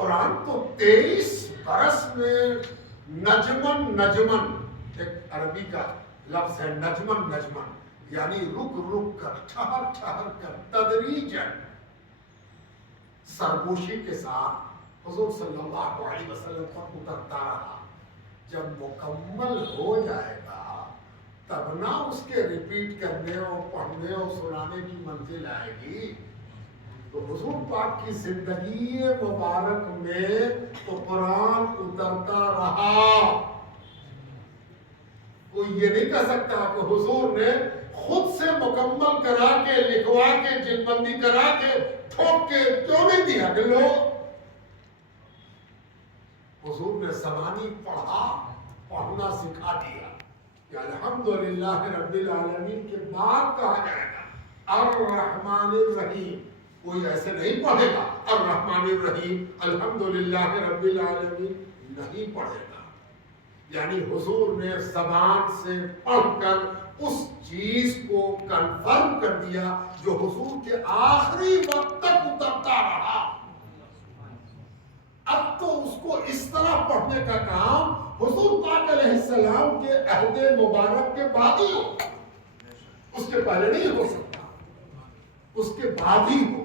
قرآن تو 23 برس میں نجمن ایک عربی کا لفظ ہے، نجمن یعنی رک کر، ٹھہر کر، تدریجاً، سرگوشی کے ساتھ حضور صلی اللہ علیہ وسلم پر اترتا رہا۔ جب مکمل ہو جائے گا تب نہ اس کے ریپیٹ کرنے اور پڑھنے اور سنانے کی منزل آئے گی۔ تو حضور پاک کی زندگی مبارک میں تو قرآن اترتا رہا۔ کوئی یہ نہیں کہہ سکتا کہ حضور نے خود سے مکمل کرا کے، لکھوا کے، جلد بندی کرا کے، ٹھوک کے کیوں نہیں دیا کہ لو۔ حضور نے زبانی پڑھنا سکھا دیا کہ الحمدللہ رب العالمین کے بعد کہا جائے گا الرحمن الرحیم۔ کوئی ایسے نہیں پڑھے گا الرحمن الرحیم الحمدللہ رب العالمین، نہیں پڑھے گا۔ یعنی حضور نے زبان سے پڑھ کر اس چیز کو کنفرم کر دیا جو حضور کے آخری وقت تک اترتا رہا۔ اب تو اس کو اس طرح پڑھنے کا کام حضور پاک علیہ السلام کے عہد مبارک کے بعد ہی ہوگا، اس کے پہلے نہیں ہو سکتا، اس کے بعد ہی ہوگا۔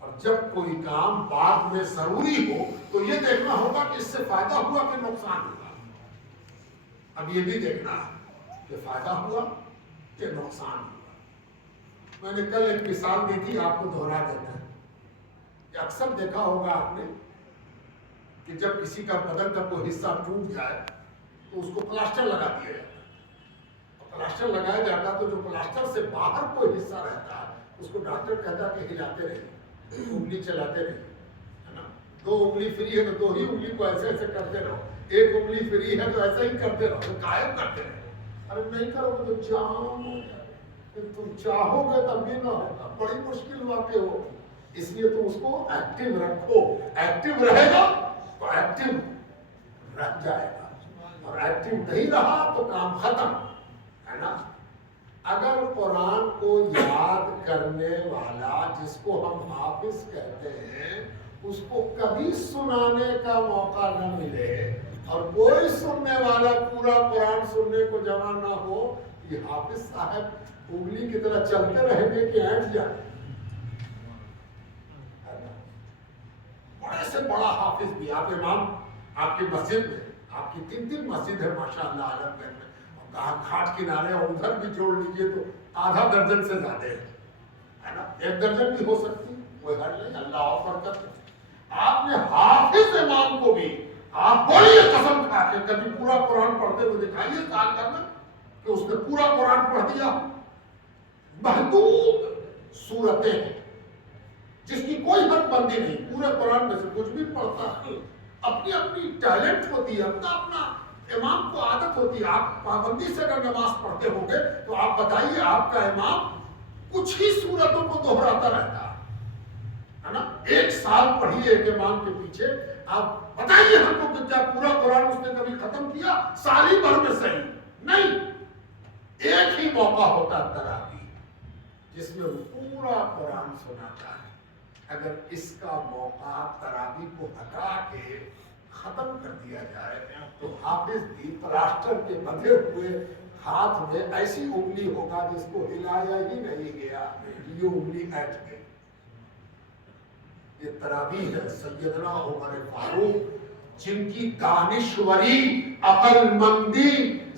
اور جب کوئی کام بعد میں ضروری ہو تو یہ دیکھنا ہوگا کہ اس سے فائدہ ہوا کہ نقصان ہوا۔ اب یہ بھی دیکھنا ہے کہ فائدہ ہوا کہ نقصان ہوا۔ میں نے کل ایک مثال دی تھی، آپ کو دہرا دیتا ہے کہ اکثر دیکھا ہوگا آپ نے کہ جب کسی کا بدن کا کوئی حصہ ٹوٹ جائے تو اس کو پلاسٹر لگا دیا جاتا ہے، اور پلاسٹر لگایا جاتا ہے تو جو پلاسٹر سے باہر کوئی حصہ رہتا ہے اس کو ڈاکٹر کہتا ہے کہ ہلاتے رہے، انگلی چلاتے رہے، ہے نا۔ 2 انگلی فری ہے تو 2 ہی انگلی کو ایسے ایسے کرتے رہو، 1 انگلی فری ہے تو ایسا ہی کرتے رہو، تو قائم کرتے رہو۔ ارے نہیں کرو گے تو جام ہو جائے، تم چاہو گے تب بھی نہ ہوگا، بڑی مشکل واقع ہو۔ اس لیے تم اس کو ایکٹیو رکھو، ایکٹیو رہے گا تو ایکٹیو رہ جائے گا، اور ایکٹیو نہیں رہا تو کام ختم، ہے نا۔ اگر قرآن کو یاد کرنے والا، جس کو ہم حافظ کہتے ہیں، اس کو کبھی سنانے کا موقع نہ ملے اور کوئی سننے والا پورا قرآن سننے کو جمع نہ ہو، یہ حافظ صاحب انگلی کی طرح چلتے رہیں گے کہ اینٹ جائیں۔ بڑے سے بڑا حافظ بھی، آپ امام آپ کی مسجد میں، آپ کی 3 مسجد ہے ماشاءاللہ عالم گنج میں، گھاٹ کنارے، اور ادھر بھی جوڑ لیجئے تو آدھا درجن سے زیادہ ہے نا، 1 درجن بھی ہو سکتی، کوئی حل نہیں، اللہ اور برکت۔ آپ نے حافظ امام کو بھی آپ بڑی قسم کھا کے کبھی پورا قرآن پڑھتے ہوئے دکھائیے سال بھر میں کہ اس نے پورا قرآن پڑھ دیا۔ محدود صورتیں ہیں جس کی کوئی حد بندی نہیں، پورے قرآن میں سے کچھ بھی پڑھتا ہے، اپنی اپنی ٹیلنٹ ہوتی ہے، اپنا اپنا امام کو عادت ہوتی ہے۔ آپ پابندی سے اگر نماز پڑھتے ہوں گے تو آپ بتائیے آپ کا امام کچھ ہی صورتوں کو دہراتا رہتا ہے نا۔ 1 سال پڑھیے ایک امام کے پیچھے، آپ بتائیے ہم کو کہ کیا پورا قرآن اس نے کبھی ختم کیا؟ سال ہی بھر میں صحیح نہیں، ایک ہی موقع ہوتا تراویح جس میں وہ پورا قرآن سناتا ہے۔ اگر اس کا موقع تراویح کو ہٹا کے ختم کر دیا جائے تو حافظ بھی پلاسٹر کے بندھے ہوئے ہاتھ میں ایسی انگلی ہوگا جس کو ہلایا ہی نہیں گیا، یہ انگلی ہٹ گئی۔ یہ تراویح ہے سیدنا عمر فاروق، جن کی دانشوری، عقل مندی،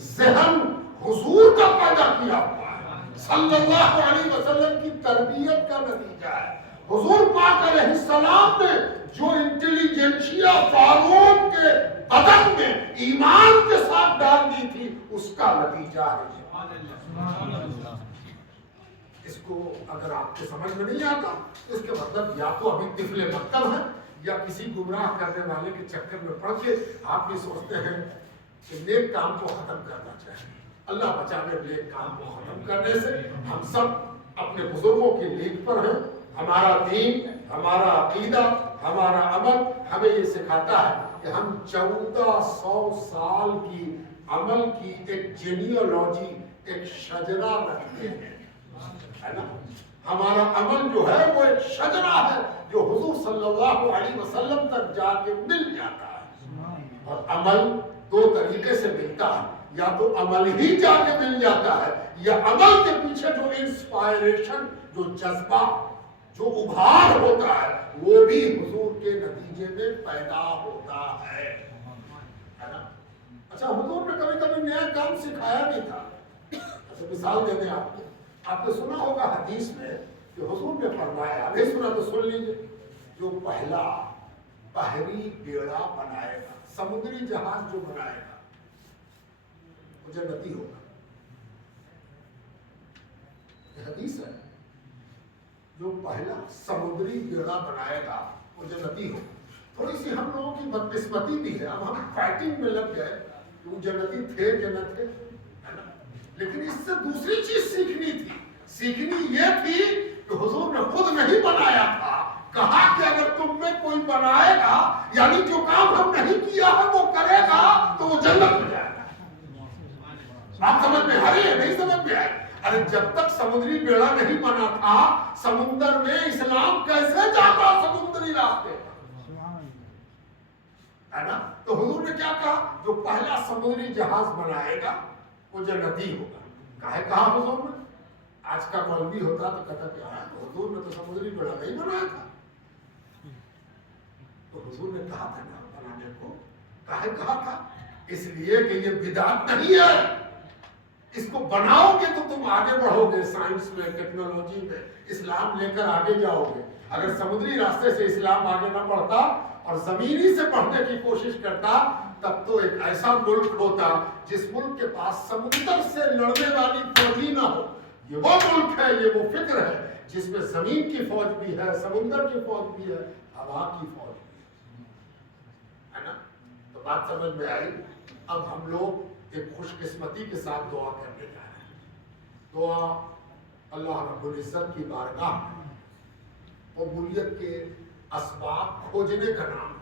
ذہن حضور کا پیدا کیا ہوا ہے، صلی اللہ علیہ وسلم کی تربیت کا نتیجہ ہے۔ حضور پاک علیہ السلام نے جو انٹیلیجنشیا فاروق کے بدن میں ایمان کے ساتھ ڈال دی تھی، اس کا نتیجہ ہے۔ اس کو اگر آپ کے سمجھ میں نہیں آتا تو اس کے مطلب یا تو ابھی طفل مکتب ہے، یا کسی گمراہ کرنے والے کے چکر میں پڑ کے آپ بھی سوچتے ہیں کہ نیک کام کو ختم کرنا چاہیے۔ اللہ بچانے نیک کام کو ختم کرنے سے۔ ہم سب اپنے بزرگوں کی لیک پر ہیں۔ ہمارا دین، ہمارا عقیدہ، ہمارا عمل ہمیں یہ سکھاتا ہے کہ ہم 1400 سال کی عمل کی ایک جینیالوجی، ایک شجرہ رکھتے ہیں، ہے نا۔ ہمارا عمل جو ہے وہ ایک شجرہ ہے جو حضور صلی اللہ علیہ وسلم تک جا کے مل جاتا ہے. اور عمل دو طریقے سے ملتا ہے, یا تو عمل ہی جا کے مل جاتا ہے, یا عمل کے پیچھے جو انسپائریشن, جو جذبہ, جو ابھار ہوتا ہے وہ بھی حضور کے نتیجے میں پیدا ہوتا ہے نا. اچھا, حضور نے کبھی کبھی نیا کام سکھایا نہیں تھا. اچھا مثال دے دیں آپ کو, آپ نے سنا ہوگا حدیث میں کہ حضور نے فرمایا, نہیں سنا تو سن لیجیے, جو پہلا بحری بیڑا بنائے گا, سمندری جہاز جو بنائے گا وہ جنتی ہوگا. یہ حدیث ہے. جو پہلا سمندری بیڑا بنائے گا وہ جنتی ہوگا. تھوڑی سی ہم لوگوں کی بدقسمتی بھی ہے, اب ہم فائٹنگ میں لگ گئے کہ وہ جنتی تھے کہ نہ تھے, ہے نا. لیکن اس سے دوسری چیز سیکھنی تھی. سیکھنی یہ تھی کہ حضور نے خود نہیں بنایا تھا, کہا کہ اگر تم میں کوئی بنائے گا, یعنی جو کام ہم نہیں کیا ہے وہ کرے گا تو وہ جنت ہو جائے گا. آپ سمجھ میں آ رہی ہے, نہیں سمجھ میں آئی؟ ارے جب تک سمندری بیڑا نہیں بنا تھا, سمندر میں اسلام کیسے جاتا سمندری راستے پر, ہے نا. تو حضور نے کیا کہا, جو پہلا سمندری جہاز بنائے گا وہ جنتی ہوگا. کہا حضور نے. آج کا مولوی ہوتا تو کہتا کہ حضور نے تو سمندری بیڑا نہیں بنایا تھا. تو حضور نے کہا تھا نا بنانے کو, کہا تھا اس لیے کہ یہ بدعت نہیں ہے, اس کو بناؤ گے تو تم آگے بڑھو گے, سائنس میں, ٹیکنالوجی میں, اسلام لے کر آگے جاؤ گے. اگر سمندری راستے سے اسلام آگے نہ بڑھتا اور زمینی سے بڑھنے کی کوشش کرتا, تب تو ایک ایسا ملک ہوتا جس ملک کے پاس سمندر سے لڑنے والی فوج ہی نہ ہو. یہ وہ ملک ہے, یہ وہ فکر ہے جس میں زمین کی فوج بھی ہے, سمندر کی فوج بھی ہے, ہوا کی فوج بھی ہے نا. تو بات سمجھ میں آئی. اب ہم لوگ ایک خوش قسمتی کے ساتھ دعا کرنے جا رہے ہیں. دعا اللہ رب العزت کی بارگاہ میں قبولیت کے اسباب کھوجنے کا نام.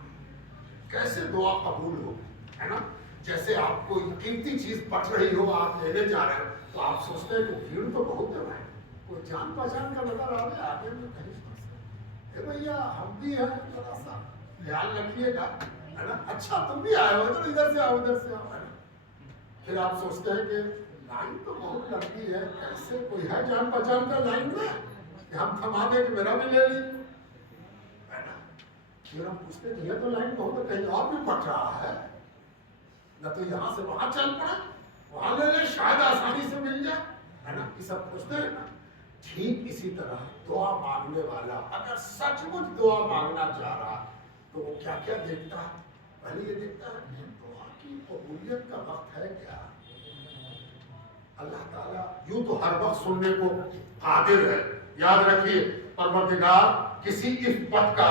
کیسے دعا قبول ہو, ہے نا. جیسے آپ کو قیمتی چیز بٹ رہی ہو, آپ لینے جا رہے ہیں, تو آپ سوچتے ہیں کہ بھیڑ تو بہت ہے بھائی, کوئی جان پہچان کا نظر آ رہا ہے آگے میں کہیں اے بھیا ہم بھی ہیں, ذرا سا خیال رکھیے گا, ہے نا. اچھا تم بھی آئے ہو, ادھر سے آؤ, ادھر سے آؤ, ہے نا. پھر آپ سوچتے ہیں کہ لائن تو بہت لمبی ہے, کیسے کوئی ہے جان پہچان کا لائن میں کہ ہم تھما دیں کہ میرا بھی لے لی, ہے نا. پھر ہم پوچھتے ہیں یہ تو لائن بہت ہے, کہیں اور بھی پٹ رہا ہے, نہ تو یہاں سے وہاں چل پڑے, وہاں لے لیں, شاید آسانی سے مل جائے, ہے نا. یہ سب پوچھتے ہیں نا. ٹھیک اسی طرح دعا مانگنے والا اگر سچ مچ دعا مانگنا چاہ رہا تو وہ کیا کیا دیکھتا ہے. پہلے یہ دیکھتا ہے کہ دعا کی قبولیت کا وقت ہے کیا. اللہ تعالیٰ یوں تو ہر وقت سننے کو قادر ہے. یاد رکھیے پروردگار کسی عفت کا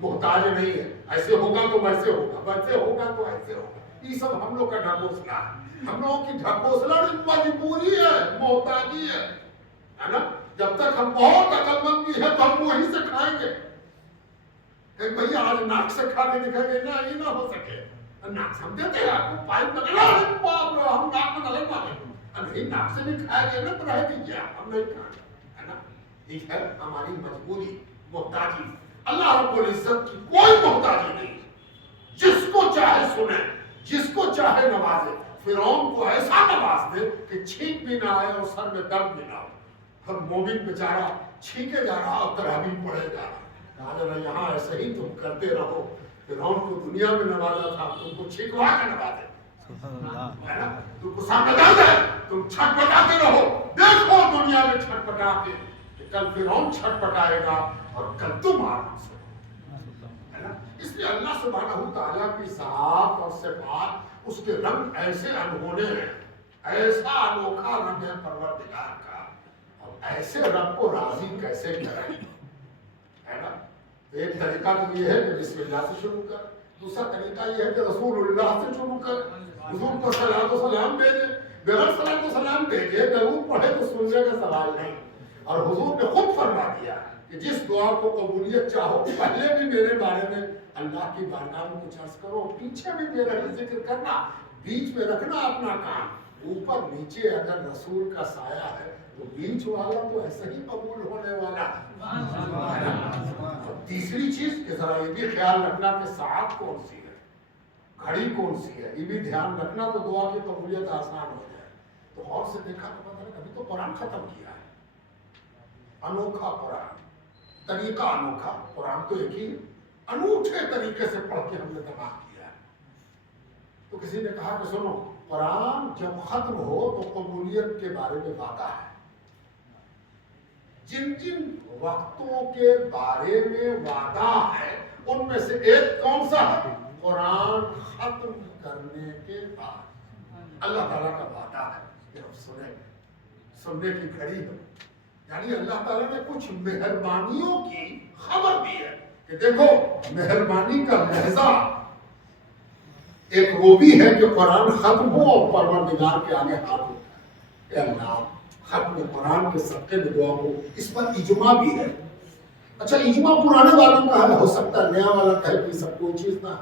محتاج نہیں ہے. ایسے ہوگا تو ویسے ہوگا, ویسے ہوگا تو ایسے ہوگا. یہ سب ہم لوگ کا ڈھکوسلا ہے. ہم لوگوں کی ڈھکوسلا مجبوری ہے, محتاجی ہے نا. جب تک ہم بہت عقل مند بھی ہے تو ہم وہیں سے کھائیں گے. کہ بھئی آج ناک سے کھا کے دکھا گے, نہ یہ نہ ہو سکے. ناک سے ہم دیتے ہیں آپ کو پائپ نکلا, ہم ناک میں نلک مارے, نہیں ناک سے بھی کھایا گیا نا, تو رہ دیجیے آپ, ہم نہیں کھائیں, ہے نا. ٹھیک ہے, ہماری مجبوری, محتاجی. اللہ رب العزت کی کوئی محتاجی نہیں, جس کو چاہے سنے, جس کو چاہے نوازے. فرعون کو ایسا نواز دے کہ چھینک بھی نہ آئے اور سر میں درد بھی نہ ہو. ہر مومن بیچارہ چھینکے جا رہا اور تراویح پڑھے جا رہا. کہا یہاں ایسے ہی تم کرتے رہو. فرعون کو دنیا میں نوازا تھا, تم کو چھینکوا کے نوازے, ہے نا. تم کو سامنے دے, تم چھٹ پٹاتے رہو. دیکھو دنیا میں چھٹ پٹا کے کہ کل فرعون چھٹ پٹائے گا اور کل تم آرام سے, ہے نا. اس لیے اللہ سبحانہ تعالیٰ کی ذات اور صفات, اس کے رنگ ایسے انہونے ہیں, ایسا انوکھا رنگ ہے پروردگار کا. ایسے رب کو راضی کیسے کریں, ہے نا. ایک طریقہ تو یہ ہے کہ بسم اللہ سے شروع کر, دوسرا طریقہ یہ ہے کہ رسول اللہ سے شروع کر, حضور کو صلاۃ و سلام بھیجے. بغیر صلاۃ و سلام بھیجے درود پڑھے تو سننے کا سوال نہیں. اور حضور نے خود فرما دیا کہ جس دعا کو قبولیت چاہو, پہلے بھی میرے بارے میں اللہ کی بارگاہ میں کچھ عرض کرو, پیچھے بھی میرا ہی ذکر کرنا, بیچ میں رکھنا اپنا کام. اوپر نیچے اگر رسول کا سایہ ہے تو بیچ والا تو ایسا ہی قبول ہونے والا ہے۔ تیسری چیز کہ ذرا یہ بھی خیال رکھنا کہ ساعت کون سی ہے، گھڑی کون سی ہے، یہ بھی دھیان رکھنا تو دعا کی قبولیت آسان ہو جائے۔ تو غور سے دیکھا تو پتہ نہیں، ابھی تو قرآن ختم کیا ہے، انوکھا قرآن، طریقہ انوکھا، قرآن تو ایک ہی انوکھے طریقے سے پڑھ کے ہم نے تمام کیا ہے۔ تو کسی نے کہا کہ سنو، قرآن جب ختم ہو تو قبولیت کے بارے میں وعدہ ہے، جن جن وقتوں کے بارے میں وعدہ ہے ان میں سے ایک کون سا ہے؟ قرآن ختم کرنے کے بعد اللہ تعالیٰ کا وعدہ ہے کہ ہم سننے کی گھڑی ہے، یعنی اللہ تعالیٰ نے کچھ مہربانیوں کی خبر دی ہے کہ دیکھو مہربانی کا لہجہ ایک وہ بھی ہے کہ قرآن ختم ہو اور پروردگار کے آگے ہاتھ اٹھائے کہ اللہ ختم قرآن کے صدقے میں دعا ہو۔ اس پر اجماع بھی ہے۔ اچھا اجماع پرانے والوں کا ہے، ہو سکتا ہے نیا والا کہے کہ سب کوئی چیز نہ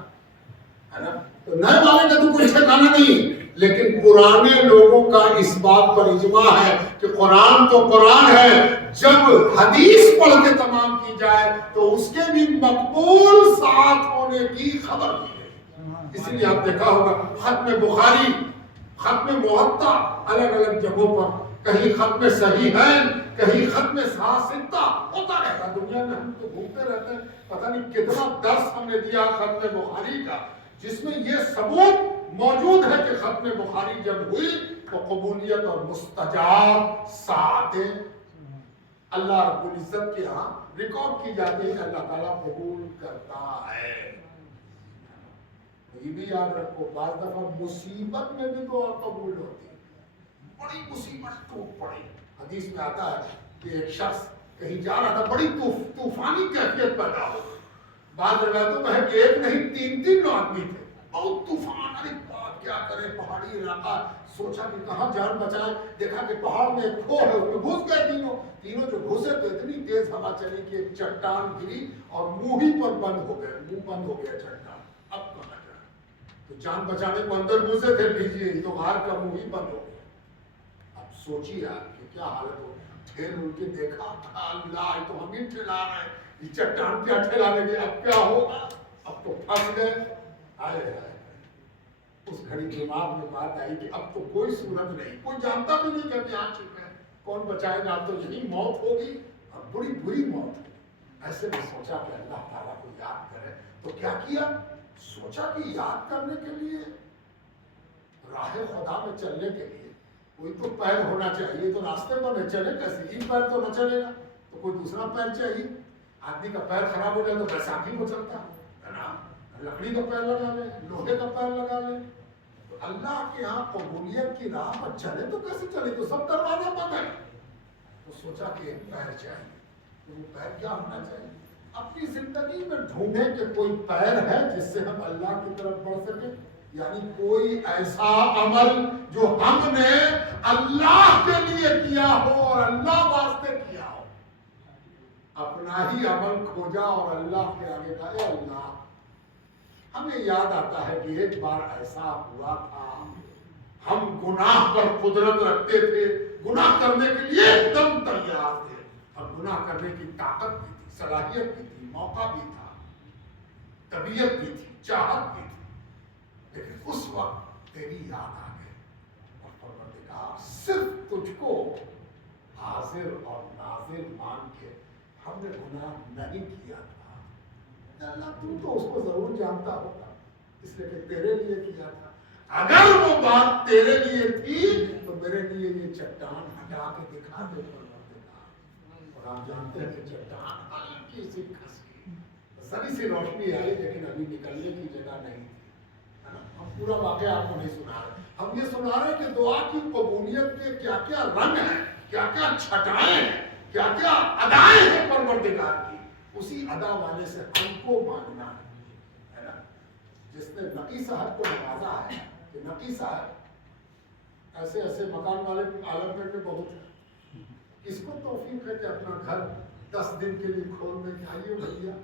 ہے نا، تو نئے والے کا تو کوئی ٹھکانا نہیں، لیکن پرانے لوگوں کا اس بات پر اجماع ہے کہ قرآن تو قرآن ہے، جب حدیث پڑھ کے تمام کی جائے تو اس کے بھی مقبول ساتھ ہونے کی خبر دی ہے۔ اسی لیے آپ دیکھا ہوگا ختم بخاری، ختم موطا الگ الگ جگہوں پر، کہیں ختم صحیح ہے، کہیں ختم ستہ ہوتا رہتا۔ دنیا میں ہم تو گھومتے رہتے ہیں، پتہ نہیں کتنا درس ہم نے دیا ختم بخاری کا، جس میں یہ ثبوت موجود ہے کہ ختم بخاری جب ہوئی تو قبولیت اور مستجاب ساعتیں اللہ رب العزت کے ہاں ریکارڈ کی جاتی ہے کہ اللہ تعالیٰ قبول کرتا ہے۔ یہ بھی یاد رکھو، بعض دفعہ مصیبت میں بھی دعا قبول ہوتی ہے، بڑی مصیبت ٹوٹ پڑی، حدیث میں آتا ہے کہ ایک شخص کہیں جا رہا تھا، بڑی طوفانی کیفیت پیدا ہو، بعض روایتوں میں ہے کہ ایک نہیں تین آدمی تھے، بہت طوفان، ارے بات کیا کرے، پہاڑی علاقہ، سوچا کہ کہاں جان بچائے، دیکھا کہ پہاڑ میں ایک کھو ہے، اس میں گھس گئے تینوں جو گھسے تو اتنی تیز ہوا چلی کہ ایک چٹان گری اور منہ ہی پر بند ہو گیا چٹان، اب کہاں جائے، تو جان بچانے کو اندر گھسے تھے، لیجیے یہ تو غار کا منہ ہی بند ہو گیا۔ اب سوچیے آپ کہ کیا حالت ہو، ٹھیل ان کے دیکھا، اللہ یہ تو ہم ہی ٹھیلا رہے ہیں، یہ چٹان کیا ٹھیلا لگے، اب کیا ہوگا، اب تو پھنس گئے۔ آئے اس گھڑی دماغ میں بات آئی کہ اب تو کوئی صورت نہیں، کوئی جانتا بھی نہیں کہ اب یہاں چکے ہیں، کون بچائے گا، اب تو یہی موت ہوگی اور بڑی بری موت ہے۔ ایسے میں سوچا کہ اللہ تعالیٰ کو یاد کرے، تو کیا کیا، سوچا کہ یاد کرنے کے لیے راہ خدا میں چلنے کے لیے کوئی تو پیر ہونا چاہیے، تو راستے پر نہ چلے کیسے، یہ پیر تو نہ چلے گا تو کوئی دوسرا پیر چاہیے، آدمی کا پیر خراب ہو جائے تو بیساکھی کو چلتا ہے نا، لکڑی کا پیر لگا لے، لوہے کا پیر لگا لے، تو اللہ کے یہاں قبولیت کی راہ پر چلے تو کیسے چلے، تو سب دروازے بند ہیں، تو سوچا کہ ایک پیر چاہیے، تو وہ پیر کیا ہونا چاہیے، اپنی زندگی میں ڈھونڈیں کہ کوئی پیر ہے جس سے ہم اللہ کی طرف بڑھ سکیں، یعنی کوئی ایسا عمل جو ہم نے اللہ کے لیے کیا ہو اور اللہ واسطے کیا ہو، اپنا ہی عمل کھوجا اور اللہ کے آگے کہا اے اللہ، ہمیں یاد آتا ہے کہ ایک بار ایسا ہوا تھا، ہم گناہ پر قدرت رکھتے تھے، گناہ کرنے کے لیے ایک دم تیار تھے، اور گناہ کرنے کی طاقت بھی تھی، صلاحیت بھی تھی، موقع بھی تھا، طبیعت بھی تھی، چاہت بھی تھی، لیکن اس وقت تیری یاد آ گئی اور پروردگار صرف تجھ کو حاضر اور ناظر مان کے ہم نے گناہ نہیں کیا تھا، اللہ تو اس کو ضرور جانتا ہوگا، اس لیے کہ تیرے لیے کیا تھا، اگر وہ بات تیرے لیے تھی تو میرے لیے یہ چٹان ہٹا کے دکھا دے پروردگار، اور آپ جانتے ہیں کہ چٹان ہلکی سی کھسکی، ذری سی روشنی آئی لیکن ابھی نکلنے کی جگہ نہیں تھی، ہم پورا واقعہ آپ کو نہیں سنا رہے، ہم یہ سنا رہے کہ دعا کی قبولیت کے کیا کیا رنگ ہیں، کیا کیا چھٹائیں ہیں، کیا کیا ادائیں ہیں پروردگار کی، اسی ادا والے سے ہم کو مانگنا ہے نا، جس نے نقی صاحب کو نوازا ہے، کہ نقی صاحب ایسے ایسے مکان والے عالم میں بہت ہیں، کس کو توفیق ہے کہ اپنا گھر 10 دن کے لیے کھول دیں کہ آئیے بھیا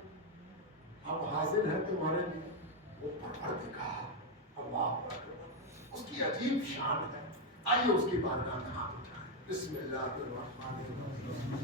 ہم حاضر ہیں تمہارے لیے، وہ پروردگار اللہ اکبر، اس کی عجیب شان ہے، آئیے اس کی بارگاہ میں ہاتھ اٹھائیں، بسم اللہ الرحمن الرحیم.